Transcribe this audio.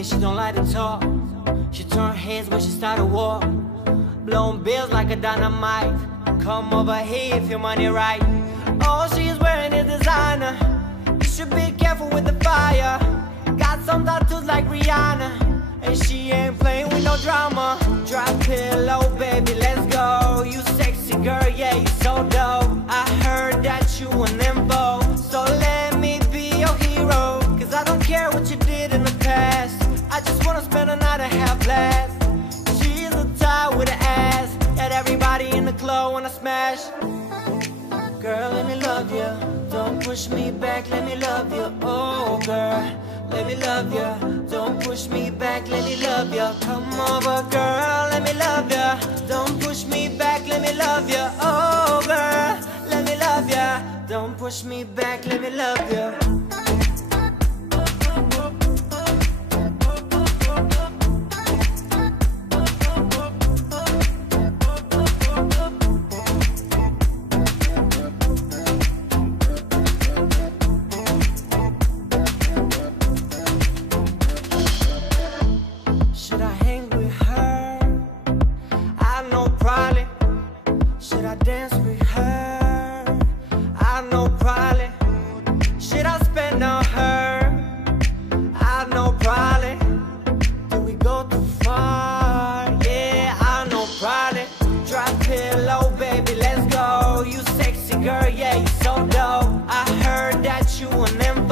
money, she don't like to talk. She turn heads when she start a war. Blowing bills like a dynamite. Come over here if your money right. All she's wearing is designer. You should be careful with the fire. Got some tattoos like Rihanna, and she ain't playing with no drama. Drop it low, baby, let's go. You sexy girl, yeah, you so dope. I heard that you an info, so let me be your hero. Cause I don't care what you did in the past. I just wanna spend a night and have blast. She's a tie with an ass that everybody in the club wanna smash. Girl, let me love you. Don't push me back, let me love you. Oh, girl, let me love you. Don't push me back, let me love you. Come over, girl, let me love you. Don't push me back, let me love you. Oh, girl, let me love you. Don't push me back, let me love you. Should I hang with her? I know probably. Should I dance with her? I know probably. Should I spend on her? I know probably. Do we go too far? Yeah, I know probably. Drop it low, baby, let's go. You sexy girl, yeah, you so dope. I heard that you an info.